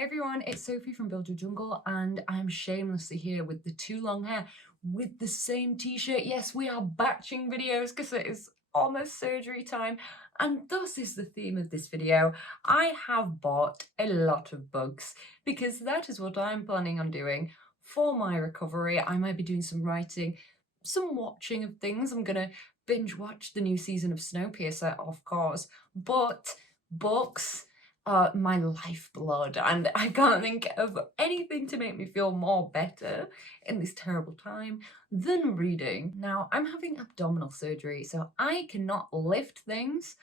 Hey everyone, it's Sophie from Build Your Jungle, and I'm shamelessly here with the too long hair with the same t-shirt. Yes, we are batching videos because it is almost surgery time, and thus is the theme of this video. I have bought a lot of books because that is what I'm planning on doing for my recovery. I might be doing some writing, some watching of things. I'm gonna binge watch the new season of Snowpiercer, of course, but books are my lifeblood, and I can't think of anything to make me feel more better in this terrible time than reading. Now, I'm having abdominal surgery, so I cannot lift things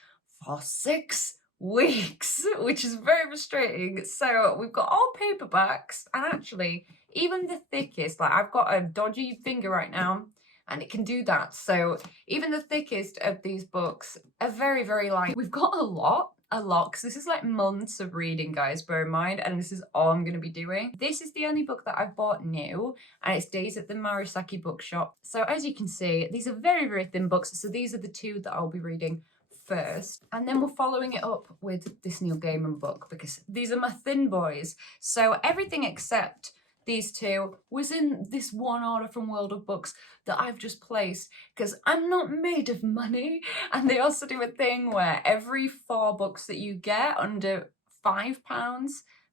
for 6 weeks, which is very frustrating. So we've got all paperbacks, and actually, even the thickest, like I've got a dodgy finger right now, and it can do that. So even the thickest of these books are very, very light. We've got a lot, because this is like months of reading, guys, bear in mind, and this is all I'm going to be doing. This is the only book that I've bought new, and it's Days at the Murasaki bookshop. So as you can see, these are very, very thin books, so these are the two that I'll be reading first, and then we're following it up with this Neil Gaiman book because these are my thin boys. So everything except these two was in this one order from World of Books that I've just placed because I'm not made of money. And they also do a thing where every 4 books that you get under £5,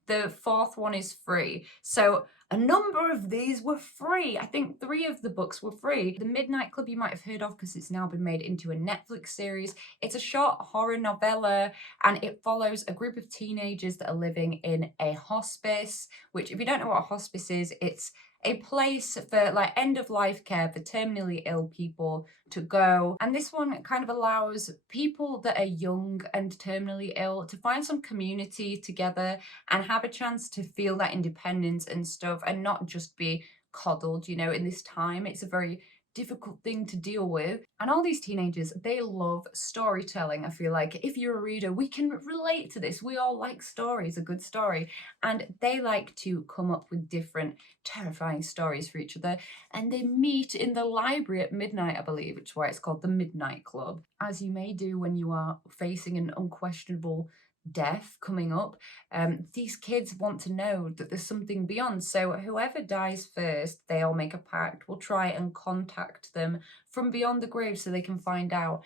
the 4th one is free. So a number of these were free. I think 3 of the books were free. The Midnight Club you might have heard of because it's now been made into a Netflix series. It's a short horror novella, and it follows a group of teenagers that are living in a hospice, which, if you don't know what a hospice is, it's a place for like end-of-life care for terminally ill people to go. And this one kind of allows people that are young and terminally ill to find some community together and have a chance to feel that independence and stuff and not just be coddled, you know, in this time. It's a very difficult thing to deal with. And all these teenagers, they love storytelling. I feel like if you're a reader, we can relate to this. We all like stories, a good story. And they like to come up with different terrifying stories for each other. And they meet in the library at midnight, I believe, which is why it's called the Midnight Club. As you may do when you are facing an unquestionable death coming up, these kids want to know that there's something beyond. So whoever dies first, they all make a pact, will try and contact them from beyond the grave so they can find out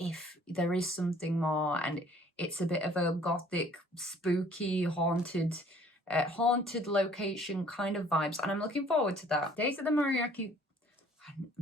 if there is something more. And it's a bit of a gothic, spooky, haunted location kind of vibes, and I'm looking forward to that. Days at the Moriarty.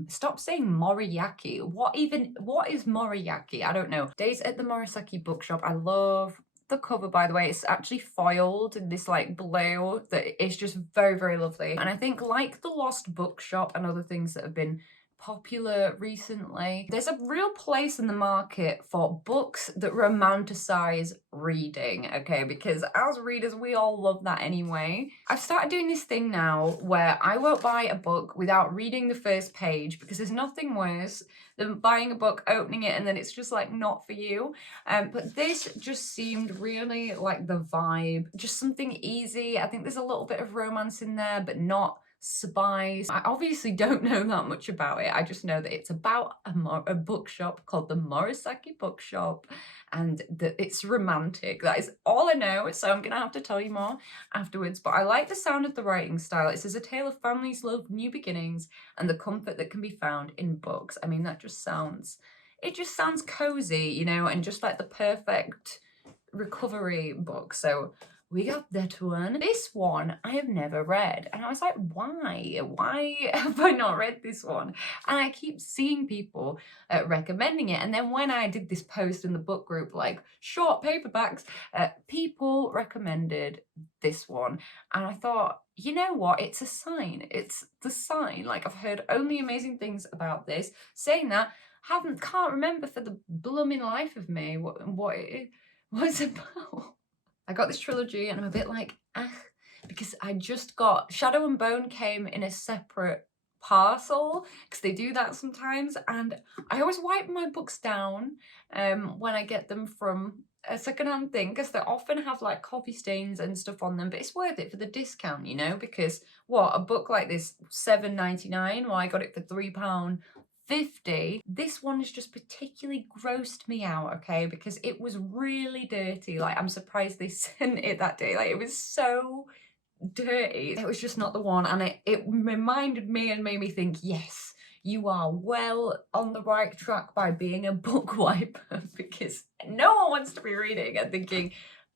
Stop saying Moriarty. What is Moriarty? I don't know. Days at the Murasaki bookshop. I love the cover, by the way. It's actually foiled in this like blue that is just very, very lovely. And I think, like the Lost Bookshop and other things that have been popular recently, there's a real place in the market for books that romanticize reading, okay? Because as readers, we all love that anyway. I've started doing this thing now where I won't buy a book without reading the first page, because there's nothing worse than buying a book, opening it, and then it's just like not for you. But this just seemed really like the vibe, just something easy. I think there's a little bit of romance in there, but not spies. I obviously don't know that much about it. I just know that it's about a bookshop called the Murasaki Bookshop, and that it's romantic. That is all I know, so I'm gonna have to tell you more afterwards. But I like the sound of the writing style. It says a tale of families, love, new beginnings, and the comfort that can be found in books. I mean, that just sounds, it just sounds cozy, you know, and just like the perfect recovery book. So we got that one. This one I have never read, and I was like, why have I not read this one? And I keep seeing people recommending it, and then when I did this post in the book group, like short paperbacks, people recommended this one, and I thought, you know what, it's a sign. It's the sign. Like, I've heard only amazing things about this. Saying that, can't remember for the blooming life of me what it was about. I got this trilogy and I'm a bit like, because I just got Shadow and Bone came in a separate parcel, because they do that sometimes, and I always wipe my books down when I get them from a secondhand thing, because they often have like coffee stains and stuff on them, but it's worth it for the discount, you know, because what, a book like this £7.99, well, I got it for £3.50, 50. This one has just particularly grossed me out, okay, because it was really dirty. Like, I'm surprised they sent it that day. Like, it was so dirty. It was just not the one, and it reminded me and made me think, yes, you are well on the right track by being a book wiper, because no one wants to be reading and thinking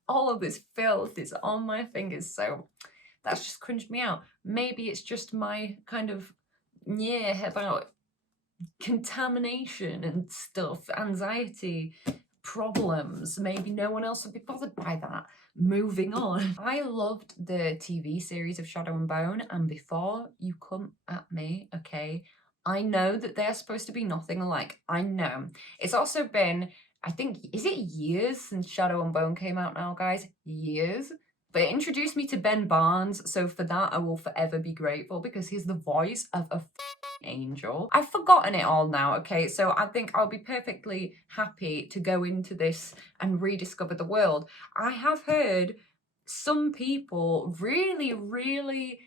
all of this filth is on my fingers. So that's just cringed me out. Maybe it's just my kind of about contamination and stuff, anxiety, problems. Maybe no one else would be bothered by that. Moving on. I loved the TV series of Shadow and Bone, and before you come at me, okay, I know that they're supposed to be nothing alike. I know. It's also been, I think, is it years since Shadow and Bone came out now, guys? Years? But it introduced me to Ben Barnes, so for that I will forever be grateful, because he's the voice of a angel. I've forgotten it all now, okay? So I think I'll be perfectly happy to go into this and rediscover the world. I have heard some people really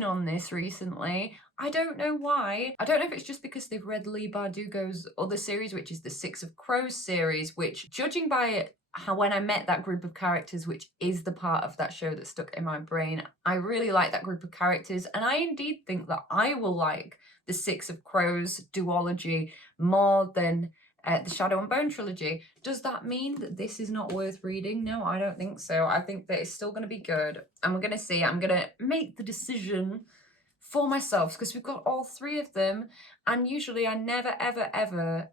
on this recently. I don't know why. I don't know if it's just because they've read Leigh Bardugo's other series, which is the Six of Crows series, which, judging by how when I met that group of characters, which is the part of that show that stuck in my brain, I really like that group of characters, and I indeed think that I will like the Six of Crows duology more than the Shadow and Bone trilogy. Does that mean that this is not worth reading? No, I don't think so. I think that it's still going to be good, and we're going to see. I'm going to make the decision for myself, because we've got all three of them, and usually I never ever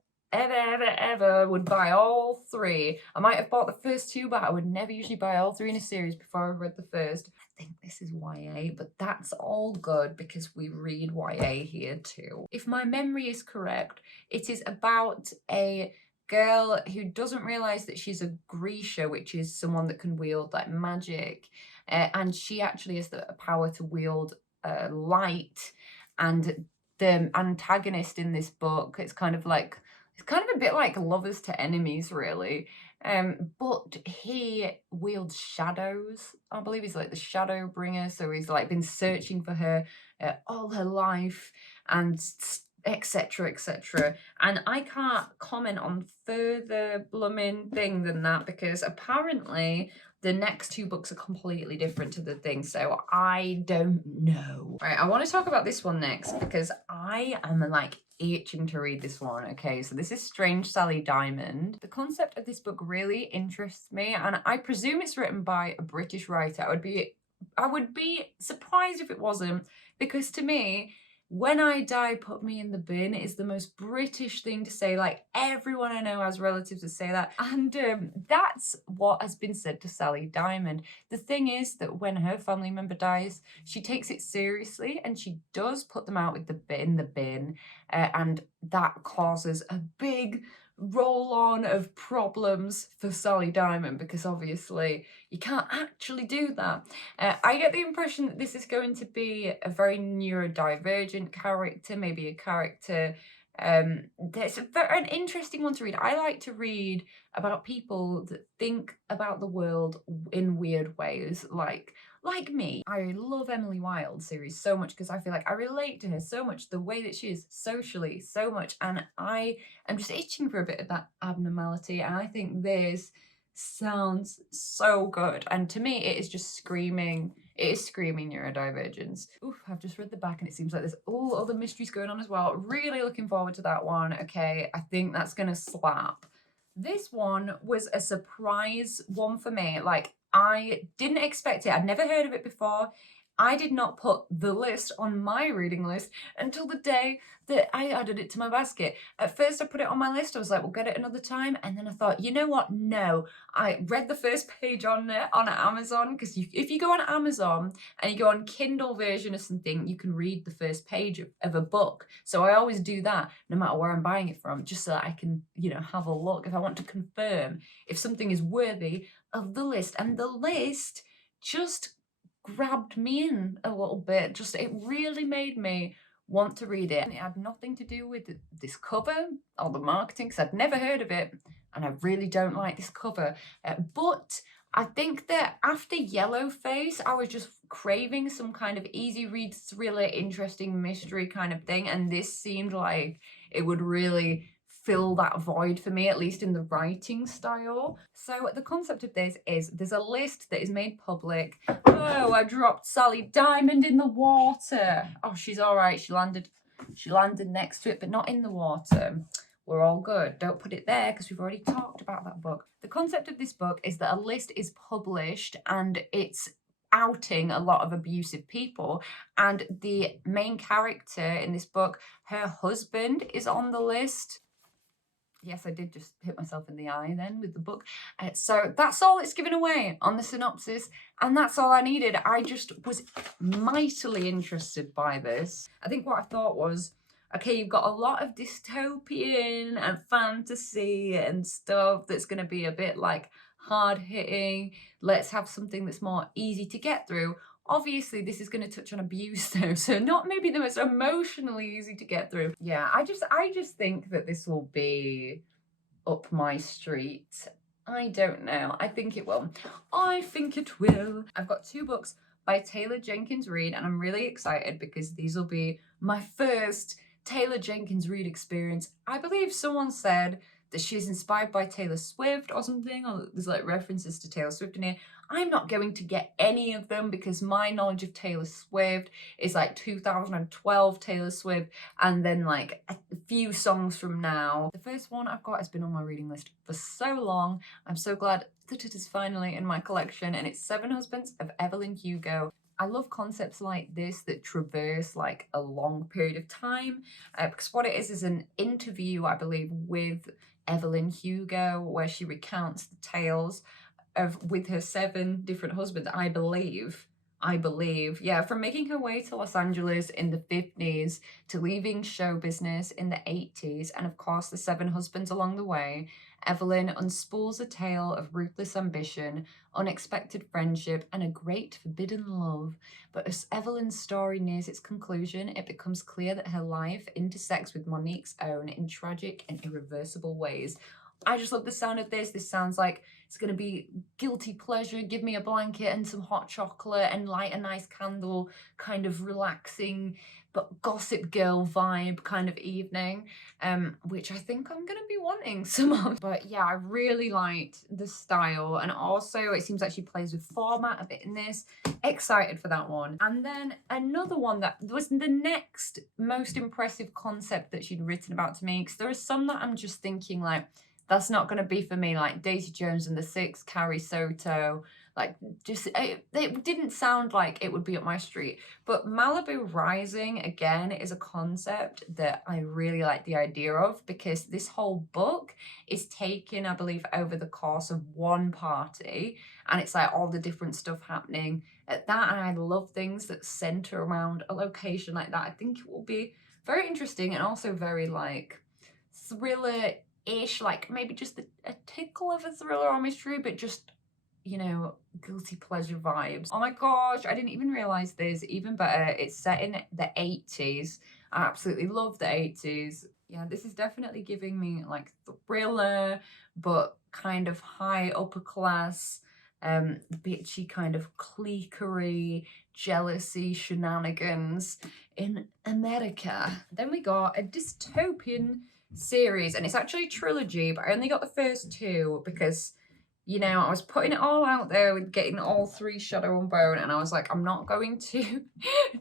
would buy all three. I might have bought the first two, but I would never usually buy all three in a series before I've read the first. I think this is YA, but that's all good because we read YA here too. If my memory is correct, it is about a girl who doesn't realize that she's a Grisha, which is someone that can wield like magic, and she actually has the power to wield light. And the antagonist in this book, it's kind of a bit like lovers to enemies, really. But he wields shadows. I believe he's like the shadow bringer, so he's like been searching for her all her life, and etc. And I can't comment on further blooming thing than that, because apparently the next two books are completely different to the thing, so I don't know. Right, I want to talk about this one next, because I am like itching to read this one. Okay, so this is Strange Sally Diamond. The concept of this book really interests me, and I presume it's written by a British writer. I would be surprised if it wasn't, because to me, "When I die, put me in the bin" is the most British thing to say. Like, everyone I know has relatives that say that. And that's what has been said to Sally Diamond. The thing is that when her family member dies, she takes it seriously, and she does put them out with the bin. And that causes a big roll-on of problems for Sally Diamond, because obviously you can't actually do that. I get the impression that this is going to be a very neurodivergent character, maybe a character that's an interesting one to read. I like to read about people that think about the world in weird ways, like me. I love Emily Wilde series so much because I feel like I relate to her so much, the way that she is socially so much, and I am just itching for a bit of that abnormality, and I think this sounds so good. And to me, it is just screaming, it is screaming neurodivergence. Oof, I've just read the back and it seems like there's all other mysteries going on as well. Really looking forward to that one. Okay, I think that's gonna slap. This one was a surprise one for me. Like, I didn't expect it. I'd never heard of it before. I did not put the list on my reading list until the day that I added it to my basket. At first I put it on my list. I was like, we'll get it another time. And then I thought, you know what? No. I read the first page on Amazon, because if you go on Amazon and you go on Kindle version or something, you can read the first page of a book. So I always do that no matter where I'm buying it from, just so that I can, have a look if I want to confirm if something is worthy of the list. And the list just grabbed me in a little bit. It really made me want to read it. And it had nothing to do with this cover or the marketing, because I'd never heard of it, and I really don't like this cover. But I think that after Yellowface, I was just craving some kind of easy read thriller, interesting mystery kind of thing, and this seemed like it would really fill that void for me, at least in the writing style. So the concept of this is there's a list that is made public. Oh, I dropped Sally Diamond in the water. Oh, she's all right. She landed next to it, but not in the water. We're all good. Don't put it there because we've already talked about that book. The concept of this book is that a list is published and it's outing a lot of abusive people, and the main character in this book, her husband is on the list. Yes, I did just hit myself in the eye then with the book. So that's all it's given away on the synopsis, and that's all I needed. I just was mightily interested by this. I think what I thought was, okay, you've got a lot of dystopian and fantasy and stuff that's going to be a bit like hard-hitting. Let's have something that's more easy to get through. Obviously, this is going to touch on abuse though, so not maybe the most emotionally easy to get through. Yeah, I just think that this will be up my street. I don't know. I think it will. I think it will. I've got 2 books by Taylor Jenkins Reid, and I'm really excited because these will be my first Taylor Jenkins Reid experience. I believe someone said that she's inspired by Taylor Swift or something, or there's like references to Taylor Swift in here. I'm not going to get any of them because my knowledge of Taylor Swift is like 2012 Taylor Swift and then like a few songs from now. The first one I've got has been on my reading list for so long. I'm so glad that it is finally in my collection, and it's 7 Husbands of Evelyn Hugo. I love concepts like this that traverse like a long period of time, because what it is an interview, I believe, with Evelyn Hugo, where she recounts the tales with her 7 different husbands, I believe, yeah, from making her way to Los Angeles in the 50s to leaving show business in the 80s, and of course the 7 husbands along the way. Evelyn unspools a tale of ruthless ambition, unexpected friendship, and a great forbidden love. But as Evelyn's story nears its conclusion, it becomes clear that her life intersects with Monique's own in tragic and irreversible ways. I just love the sound of this. This sounds like it's going to be guilty pleasure, give me a blanket and some hot chocolate and light a nice candle, kind of relaxing but Gossip Girl vibe kind of evening, which I think I'm going to be wanting some of. But yeah, I really liked the style, and also it seems like she plays with format a bit in this. Excited for that one. And then another one that was the next most impressive concept that she'd written about to me, because there are some that I'm just thinking like, that's not going to be for me, like Daisy Jones and the Six, Carrie Soto. Like, just, it didn't sound like it would be up my street. But Malibu Rising, again, is a concept that I really like the idea of, because this whole book is taken, I believe, over the course of one party. And it's like all the different stuff happening at that. And I love things that center around a location like that. I think it will be very interesting and also very, like, thriller-ish, like maybe just a tickle of a thriller or mystery, but just, you know, guilty pleasure vibes. Oh my gosh, I didn't even realize this. Even better, it's set in the 80s. I absolutely love the 80s. Yeah, this is definitely giving me like thriller, but kind of high upper class, bitchy kind of cliquery, jealousy, shenanigans in America. Then we got a dystopian series, and it's actually a trilogy, but I only got the first 2 because, you know, I was putting it all out there with getting all 3 Shadow and Bone, and I was like, I'm not going to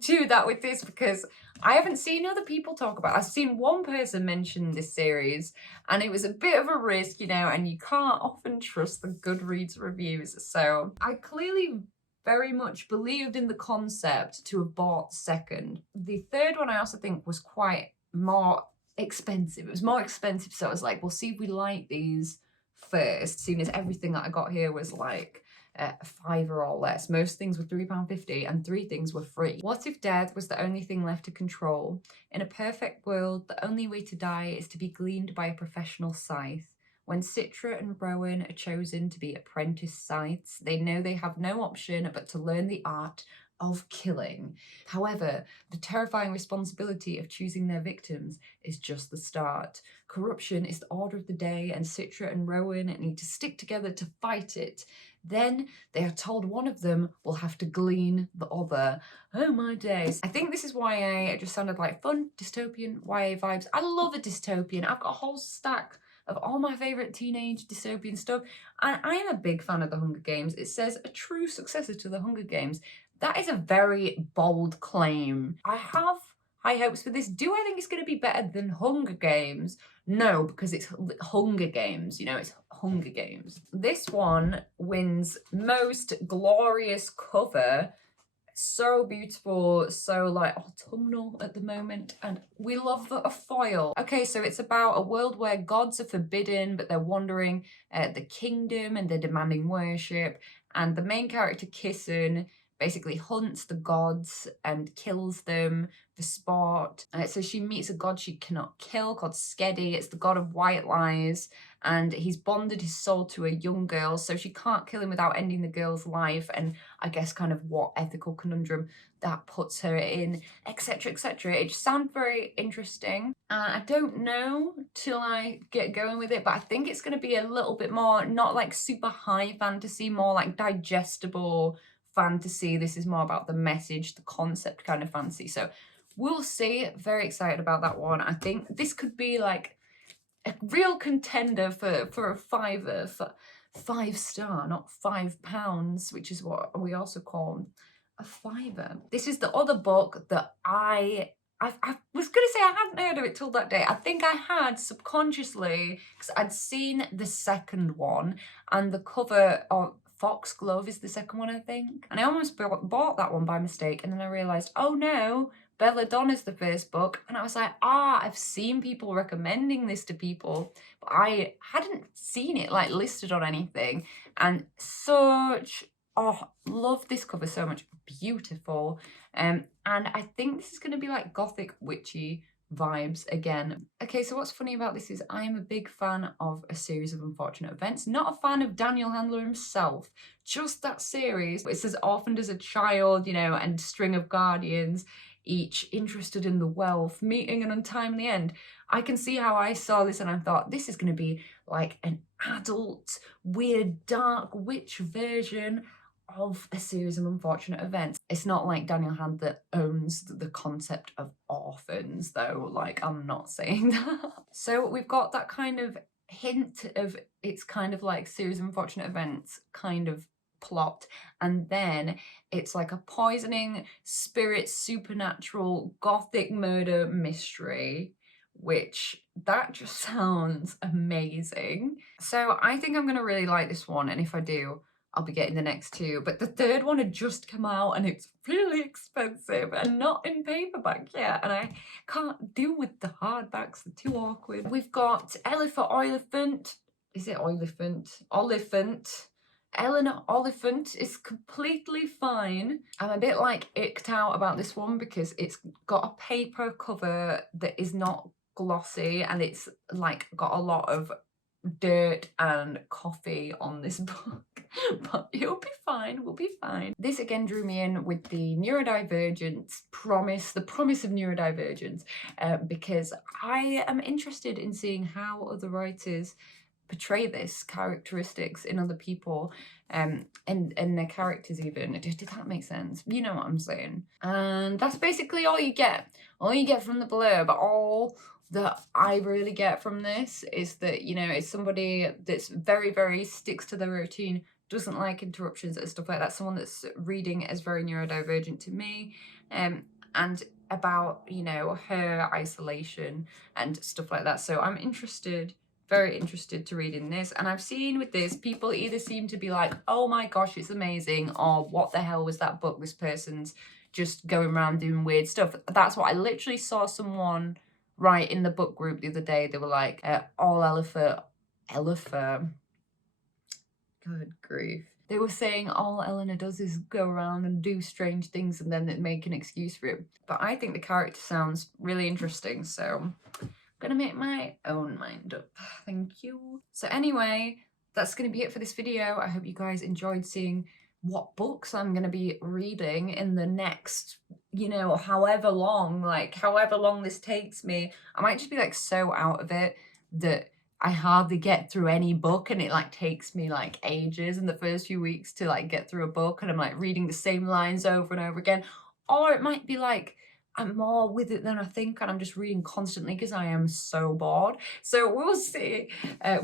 do that with this because I haven't seen other people talk about it. I've seen one person mention this series, and it was a bit of a risk, you know, and you can't often trust the Goodreads reviews. So I clearly very much believed in the concept to have bought second. The third one I also think was quite more expensive. It was more expensive, so I was like, we'll see if we like these first, seeing as everything that I got here was like a £5 or less. Most things were £3.50 and 3 things were free. What if death was the only thing left to control? In a perfect world, the only way to die is to be gleaned by a professional scythe. When Citra and Rowan are chosen to be apprentice scythes, they know they have no option but to learn the art of killing. However, the terrifying responsibility of choosing their victims is just the start. Corruption is the order of the day, and Citra and Rowan need to stick together to fight it. Then they are told one of them will have to glean the other. Oh my days. I think this is YA. It just sounded like fun, dystopian YA vibes. I love a dystopian. I've got a whole stack of all my favourite teenage dystopian stuff. And I am a big fan of The Hunger Games. It says a true successor to The Hunger Games. That is a very bold claim. I have high hopes for this. Do I think it's going to be better than Hunger Games? No, because it's Hunger Games, you know, it's Hunger Games. This one wins most glorious cover. So beautiful, so like autumnal at the moment, and we love a foil. Okay, so it's about a world where gods are forbidden, but they're wandering the kingdom and they're demanding worship, and the main character, Kissun, basically hunts the gods and kills them for sport. So she meets a god she cannot kill called Skedi. It's the god of white lies, and he's bonded his soul to a young girl, so she can't kill him without ending the girl's life, and I guess kind of what ethical conundrum that puts her in, etc, etc. It just sounds very interesting. I don't know till I get going with it, but I think it's going to be a little bit more, not like super high fantasy, more like digestible fantasy. This is more about the message, the concept kind of fantasy. So we'll see. Very excited about that one. I think this could be like a real contender for a fiver, for 5-star, not £5, which is what we also call a fiver. This is the other book that I was going to say I hadn't heard of it till that day. I think I had subconsciously, because I'd seen the second one, and the cover of Foxglove is the second one, I think. And I almost bought that one by mistake, and then I realised, oh no, Belladonna's the first book. And I was like, I've seen people recommending this to people, but I hadn't seen it like listed on anything. And love this cover so much. Beautiful. And I think this is going to be like gothic witchy vibes again. Okay, so what's funny about this is I am a big fan of A Series of Unfortunate Events. Not a fan of Daniel Handler himself, just that series. It says orphaned as a child, you know, and string of guardians, each interested in the wealth, meeting an untimely end. I can see how I saw this and I thought, this is going to be like an adult, weird, dark witch version of A Series of Unfortunate Events. It's not like Daniel Hand that owns the concept of orphans, though. Like, I'm not saying that. So we've got that kind of hint of it's kind of like Series of Unfortunate Events kind of plot, and then it's like a poisoning spirit supernatural gothic murder mystery, which that just sounds amazing. So I think I'm gonna really like this one, and if I do, I'll be getting the next two. But the third one had just come out and it's really expensive and not in paperback yet, and I can't deal with the hardbacks, they're too awkward. We've got Oliphant. Is it Oliphant? Eleanor Oliphant is completely fine. I'm a bit like icked out about this one because it's got a paper cover that is not glossy, and it's like got a lot of dirt and coffee on this book. But it'll be fine, we'll be fine. This again drew me in with the neurodivergence promise, the promise of neurodivergence, because I am interested in seeing how other writers portray this characteristics in other people, and their characters even. Did that make sense? You know what I'm saying. And that's basically all you get from the blurb. All that I really get from this is that, you know, it's somebody that's very, very sticks to their routine, doesn't like interruptions and stuff like that. Someone that's reading as very neurodivergent to me, and about, you know, her isolation and stuff like that. So I'm interested, very interested to read in this. And I've seen with this, people either seem to be like, oh my gosh, it's amazing, or what the hell was that book? This person's just going around doing weird stuff. That's what I literally saw someone write in the book group the other day. They were like, all Elephant. Good grief. They were saying all Eleanor does is go around and do strange things and then they make an excuse for it. But I think the character sounds really interesting, so I'm gonna make my own mind up. Thank you. So anyway, that's gonna be it for this video. I hope you guys enjoyed seeing what books I'm going to be reading in the next, you know, however long this takes me. I might just be like so out of it that I hardly get through any book, and it like takes me like ages in the first few weeks to like get through a book, and I'm like reading the same lines over and over again. Or it might be like I'm more with it than I think, and I'm just reading constantly because I am so bored. So we'll see.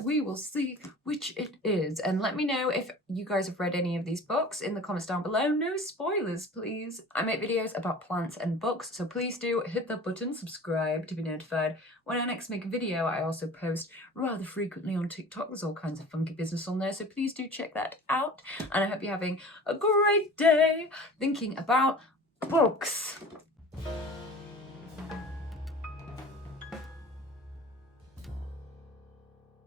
We will see which it is. And let me know if you guys have read any of these books in the comments down below. No spoilers, please. I make videos about plants and books, so please do hit that button, subscribe to be notified when I next make a video. I also post rather frequently on TikTok. There's all kinds of funky business on there, so please do check that out. And I hope you're having a great day thinking about books.